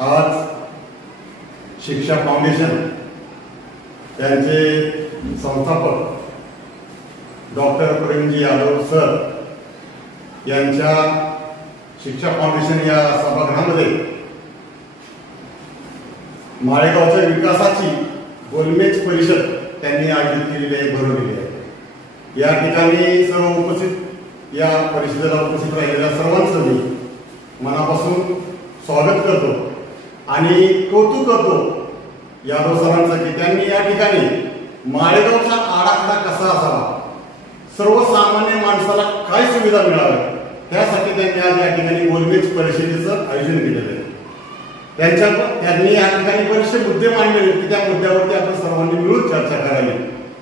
आज शिक्षा फाउंडेशन त्यांचे संस्थापक डॉक्टर प्रेमजी यादव सर यांच्या शिक्षा फाउंडेशन या सभागृहामध्ये माळेगावच्या विकासाची गोलमेज परिषद त्यांनी आयोजित केलेली आहे, भरवलेली आहे। या ठिकाणी सर्व उपस्थित या परिषदेला उपस्थित राहिलेल्या सर्वांचं मी मनापासून स्वागत करतो आणि कौतुक करतो यादव सरांचं की त्यांनी या ठिकाणी माळेगावचा आराखडा कसा असावा, सर्वसामान्य माणसाला काय सुविधा मिळावी त्यासाठी त्यांनी आज या ठिकाणी गोलमेज परिषदेचं आयोजन केलेलं आहे। त्यांनी या ठिकाणी बरेचसे मुद्दे मांडले की त्या मुद्द्यावरती आपण सर्वांनी मिळून चर्चा करावी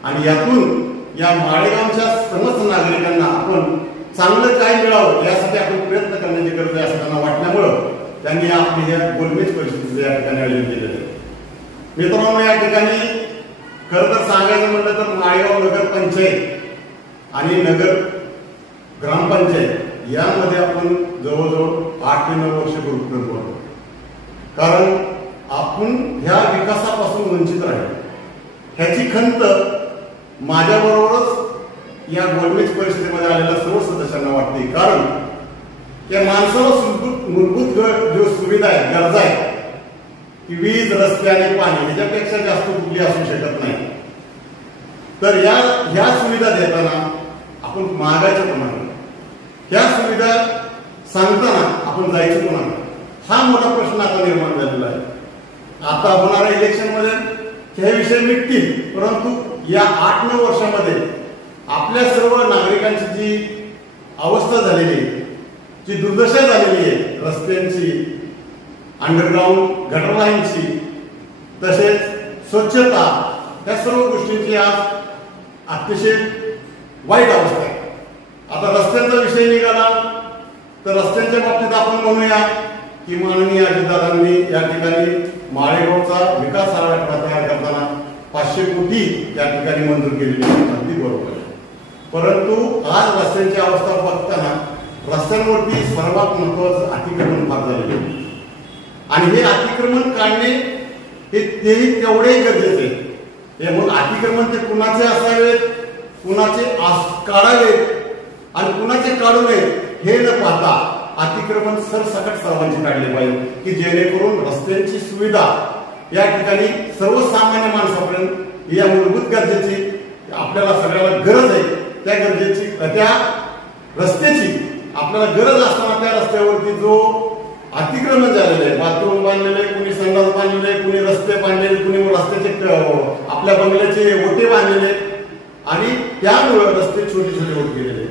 आणि यातून या माळेगावच्या समस्त नागरिकांना आपण चांगलं काय मिळावं यासाठी आपण प्रयत्न करण्याची गरज आहे असं त्यांना वाटल्यामुळं त्यांनी आपली या गोलमेज परिषदेचं या ठिकाणी आयोजन केलेलं आहे। मित्रांनो, या ठिकाणी खरं तर सांगायचं म्हटलं तर माळेगाव नगर पंचायत आणि नगर ग्रामपंचायत यामध्ये आपण जवळजवळ 8 ते 9 वर्ष पूर्ण होतो, कारण आपण ह्या विकासापासून वंचित राहिलो। ह्याची खंत माझ्याबरोबरच या गोलमेज परिषदेमध्ये आलेल्या सर्व सदस्यांना वाटते, कारण या माणसाला मूलभूत जो सुविधा आहे, गरजा आहे की वीज, रस्ते आणि पाणी, ह्याच्यापेक्षा जास्त कुठली असू शकत नाही। तर ह्या सुविधा देताना आपण मागायचं कोणाला, ह्या सुविधा सांगताना आपण जायचं कोणाला, हा मोठा प्रश्न आता निर्माण झालेला आहे। आता होणाऱ्या इलेक्शन मध्ये हे विषय मिटतील, परंतु या 8-9 वर्षामध्ये आपल्या सर्व नागरिकांची जी अवस्था झालेली आहे, जी दुर्दशा झालेली आहे, रस्त्यांची, अंडरग्राउंड गटर लाईनची, तसेच स्वच्छता, या सर्व गोष्टींची आज अतिशय वाईट अवस्था आहे। आता रस्त्यांचा विषय निघाला तर रस्त्यांच्या बाबतीत आपण म्हणूया की माननीय अजितदादांनी या ठिकाणी माळेगावचा विकास आराखडा तयार करताना 500 कोटी या ठिकाणी मंजूर केलेली आहे, अगदी बरोबर आहे। परंतु आज रस्त्यांची अवस्था बघताना रस्त्यांवरती सर्वात महत्वाचं अतिक्रमण फार झालेलं आहे आणि हे अतिक्रमण काढणे हे तेही तेवढे गरजेचे आहे। मग अतिक्रमण ते कुणाचे असावेत, कुणाचे काढावेत आणि कुणाचे काढू नयेत हे न पाहता अतिक्रमण सरसकट सर्वांचे काढले पाहिजे की जेणेकरून रस्त्यांची सुविधा या ठिकाणी सर्वसामान्य माणसापर्यंत या मूलभूत गरजेची आपल्याला सगळ्याला गरज आहे, त्या गरजेची, त्या रस्त्याची आपल्याला गरज असताना त्या रस्त्यावरती जो अतिक्रमण झालेलं आहे, बाथरूम बांधलेले, कुणी संडास बांधलेले, कुणी रस्ते बांधलेले, कुणी रस्त्याचे आपल्या बंगल्याचे ओटे बांधलेले आणि त्यामुळे रस्ते छोटे छोटे होत गेलेले।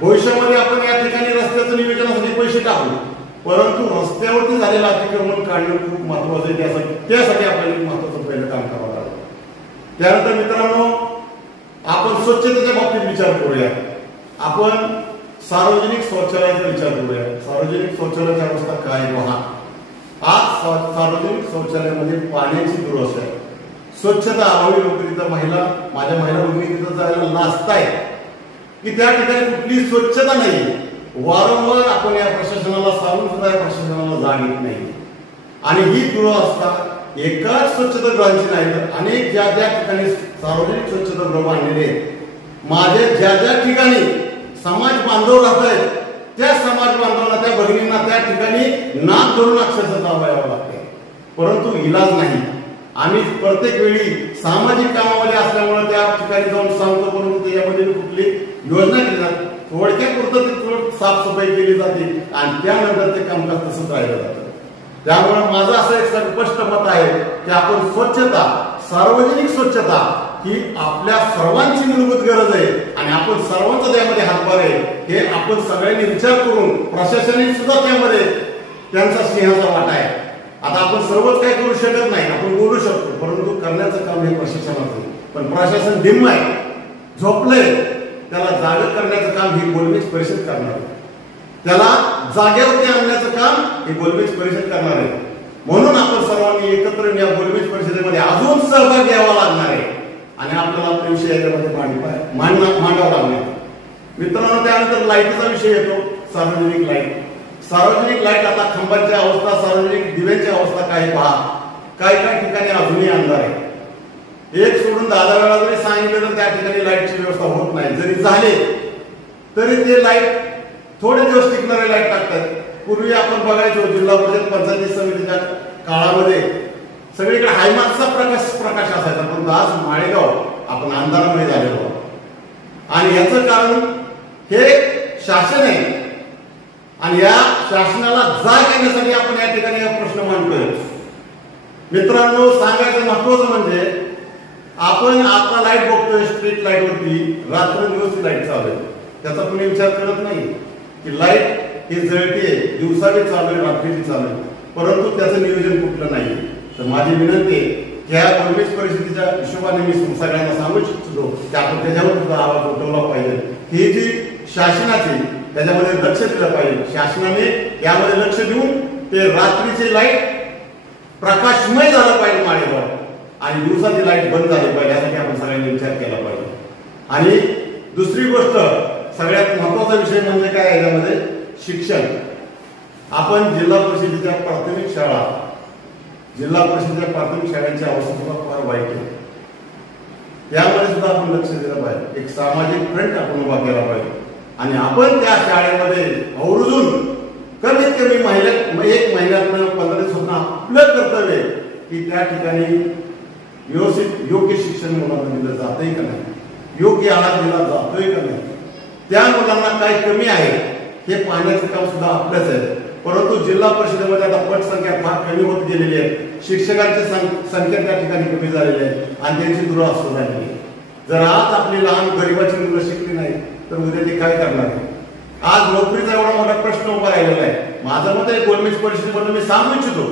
भविष्यामध्ये आपण या ठिकाणी रस्त्याचं नियोजनासाठी पैसे टाकू, परंतु रस्त्यावरती झालेलं अतिक्रमण काढणं खूप महत्वाचं आहे। त्यासाठी आपल्याला महत्वाचं पहिलं काम करावं लागतं। त्यानंतर मित्रांनो, आपण स्वच्छतेच्या बाबतीत विचार करूया, आपण सार्वजनिक शौचालयाचा विचार करूया। सार्वजनिक शौचालयाची अवस्था काय पहा, आज सार्वजनिक शौचालयामध्ये पाण्याची दुरवस्था आहे, स्वच्छता अभावी लोक तिथं माझ्या महिला भगिनी तिथं जायला लाजतायत की त्या ठिकाणी कुठली स्वच्छता नाही। वारंवार आपण या प्रशासनाला सांगून सुद्धा या प्रशासनाला जाग येत नाही आणि ही दुरवस्था एकाच स्वच्छतागृहांची नाही तर अनेक ज्या ठिकाणी सार्वजनिक स्वच्छतागृह बांधलेले आहेत, माझ्या ज्या ठिकाणी समाज बांधव राहत आहेत त्या समाज बांधवांना, त्या भगिनींना त्या ठिकाणी नाक धरून अक्षरशः जावं लागते, परंतु इलाज नाही। आम्ही प्रत्येक वेळी सामाजिक कामामध्ये असल्यामुळे त्या ठिकाणी जाऊन सांगतो, परंतु त्याच्यामध्ये कुठली योजना केली जाते, थोडक्यापुरतं ते साफसफाई केली जाते आणि त्यानंतर ते कामकाज तसंच राहिलं जातं। त्यामुळे माझं असं एक स्पष्ट मत आहे की आपण स्वच्छता, सार्वजनिक स्वच्छता ही आपल्या सर्वांची मूलभूत गरज आहे आणि आपण सर्वांचा त्यामध्ये हातभार आहे हे आपण सगळ्यांनी विचार करून, प्रशासनाने सुद्धा त्यामध्ये त्यांचा सिंहाचा वाटा आहे। आता आपण सर्वच काय करू शकत नाही, आपण बोलू शकतो, परंतु करण्याचं काम हे प्रशासनाचं आहे। पण प्रशासन धिम्म आहे, झोपलंय, त्याला जाग करण्याचं काम ही गोलमेज परिषद करणार आहे, त्याला जागेवरती आणण्याचं काम ही गोलमेज परिषद करणार आहे। म्हणून आपण सर्वांनी एकत्र या गोलमेज परिषदेमध्ये अजून सहभाग घ्यावा लागणार आहे आणि आपल्याला विषय याच्यामध्ये मांडावा लागणार। मित्रांनो, त्यानंतर लाईटचा विषय येतो, सार्वजनिक लाईट। सार्वजनिक लाईट आता खंबांची अवस्था, सार्वजनिक दिव्यांची अवस्था काय पहा. काही काही ठिकाणी अजूनही अंधार आहे. एक सोडून 10 वेळा जरी सांगितलं तर त्या ठिकाणी लाईटची व्यवस्था होत नाही. जरी झाले तरी ते लाईट थोडे दिवस टिकणारे लाईट टाकतात. पूर्वी आपण बघायचो जिल्हा परिषद पंचायत समितीच्या काळामध्ये सगळीकडे हायमार्कचा प्रकाश असायचा, पण आज माळेगाव आपण अंधारामध्ये झालेलो. आणि याचं कारण हे शासन आहे. आणि या शासनाला जाग येण्यासाठी आपण या ठिकाणी हा प्रश्न मांडतोय. मित्रांनो, सांगायचं महत्वाचं म्हणजे आपण आता लाईट बघतोय स्ट्रीट लाईट वरती, रात्रंदिवस लाईट चालू आहे. त्याचा कोणी विचार करत नाही की लाईट ही जळतीये, दिवसावी चालू आहे, रात्रीची चालू आहे, परंतु त्याचं नियोजन कुठलं नाही. तर माझी विनंती आहे की ह्या कोविड परिस्थितीच्या हिशोबाने मी सगळ्यांना सांगू इच्छितो की आपण त्याच्यावर सुद्धा आवाज उठवला पाहिजे. ही जी शासनाची त्याच्यामध्ये लक्ष दिलं पाहिजे. शासनाने यामध्ये लक्ष देऊन ते रात्रीची लाईट प्रकाशमय झालं पाहिजे माळेगाव, आणि दिवसाची लाईट बंद झाली पाहिजे, यासाठी आपण सगळ्यांनी विचार केला पाहिजे. आणि दुसरी गोष्ट सगळ्यात महत्वाचा विषय म्हणजे काय, याच्यामध्ये शिक्षण. आपण जिल्हा परिषदेच्या प्राथमिक शाळांची अवस्था सुद्धा फार वाईट आहे. त्यामध्ये सुद्धा आपण लक्ष दिलं पाहिजे. एक सामाजिक फ्रंट आपण उभा केला पाहिजे आणि आपण त्या शाळेमध्ये आवर्जून कमीत कमी एक महिन्यातनं 15 दिवसांना आपलं कर्तव्य की त्या ठिकाणी व्यवस्थित योग्य शिक्षण मुलांना दिलं जातंय का नाही, योग्य आहार दिला जातोय का नाही, त्या मुलांना काय कमी आहे हे पाहण्याचं काम सुद्धा आपलंच आहे. परंतु जिल्हा परिषदेमध्ये आता पटसंख्या फार कमी होत गेलेली आहे. शिक्षकांची संख्या त्या ठिकाणी कमी झालेली आहे आणि त्यांची दुरावस्था झालेली आहे. जर आज आपली लहान गरिबाची मुलं शिकली नाही तर उद्या ते काय करणार आहे. आज नोकरीचा एवढा मोठा प्रश्न उभा राहिलेला आहे. माझं मत आहे गोलमेज परिषदेमध्ये मी सांगू इच्छितो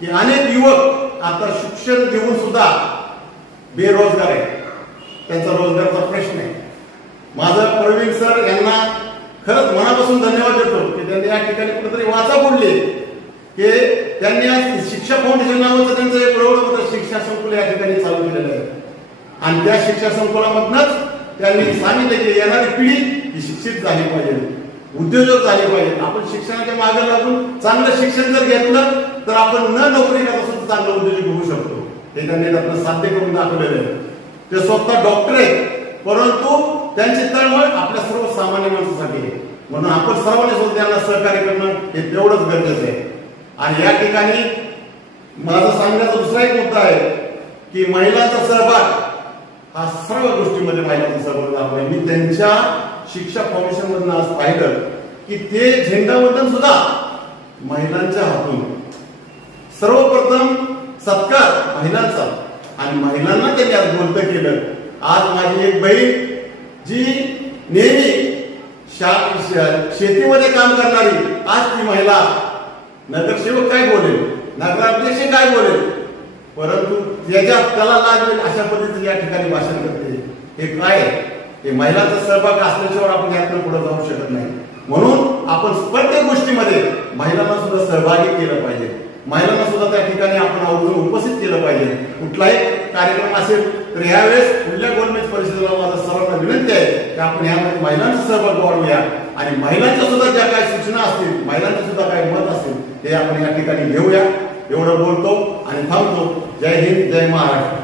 की अनेक युवक आता शिक्षण घेऊन सुद्धा बेरोजगार आहे. त्यांचा रोजगारचा प्रश्न आहे. माझं प्रवीण सर यांना खरंच मनापासून धन्यवाद देतो की त्यांनी या ठिकाणी कुठेतरी वाचा फोडली की त्यांनी आज शिक्षा फाउंडेशन नावाचं त्यांचं एक प्रौढ शिक्षा संकुल या ठिकाणी चालू केलेलं आहे. आणि त्या शिक्षा संकुलामधूनच त्यांनी सांगितलं की येणारी पिढी ही शिक्षित झाली पाहिजे, उद्योजक झाले पाहिजे. आपण शिक्षणाच्या मागे लागून चांगलं शिक्षण जर घेतलं तर आपण न नोकरी करता सुद्धा चांगलं उद्योजक होऊ शकतो. हे त्यांनी त्यातलं साध्य करून दाखवलेलं आहे. ते स्वतः डॉक्टर आहेत, परंतु त्यांची तळमळ आपल्या सर्वसामान्य माणसासाठी आहे. म्हणून आपण सर्वांनी सुद्धा त्यांना सहकार्य करणं हे तेवढंच गरजेचं आहे. आणि या ठिकाणी माझा सांगण्याचा दुसरा एक मुद्दा आहे की महिलांचा सहभाग हा सर्व गोष्टीमध्ये महिलांचा सहभाग दाखवाय. मी त्यांच्या शिक्षा फाउंडेशन मधून आज पाहिलं की ते झेंडावंदन सुद्धा महिलांच्या हातून, सर्वप्रथम सत्कार महिलांचा आणि महिलांना त्यांनी आज बोलतं केलं. आज माझी एक बहीण जी नेहमी शेतीमध्ये काम करणारी, आज ती महिला नगरसेवक काय बोलेल, नगराध्यक्ष काय बोलेल, परंतु त्याला लाज मिळेल अशा पद्धतीने या ठिकाणी भाषण करते. हे काय, हे महिलांचा सहभाग असल्याशिवाय आपण यातून पुढे जाऊ शकत नाही. म्हणून आपण प्रत्येक गोष्टीमध्ये महिलांना सुद्धा सहभागी केलं पाहिजे. महिलांना सुद्धा त्या ठिकाणी आपण आवर्जून उपस्थित केलं पाहिजे. कुठलाही कार्यक्रम असेल तर यावेळेस पुढल्या गोलमेज परिषदेला माझं सर्वांना विनंती आहे की आपण यामध्ये महिलांचा सहभाग वाढवूया आणि महिलांच्या सुद्धा ज्या काही सूचना असतील, महिलांचं सुद्धा काही मत असतील ते आपण या ठिकाणी घेऊया. एवढं बोलतो आणि थांबतो. जय हिंद, जय महाराष्ट्र.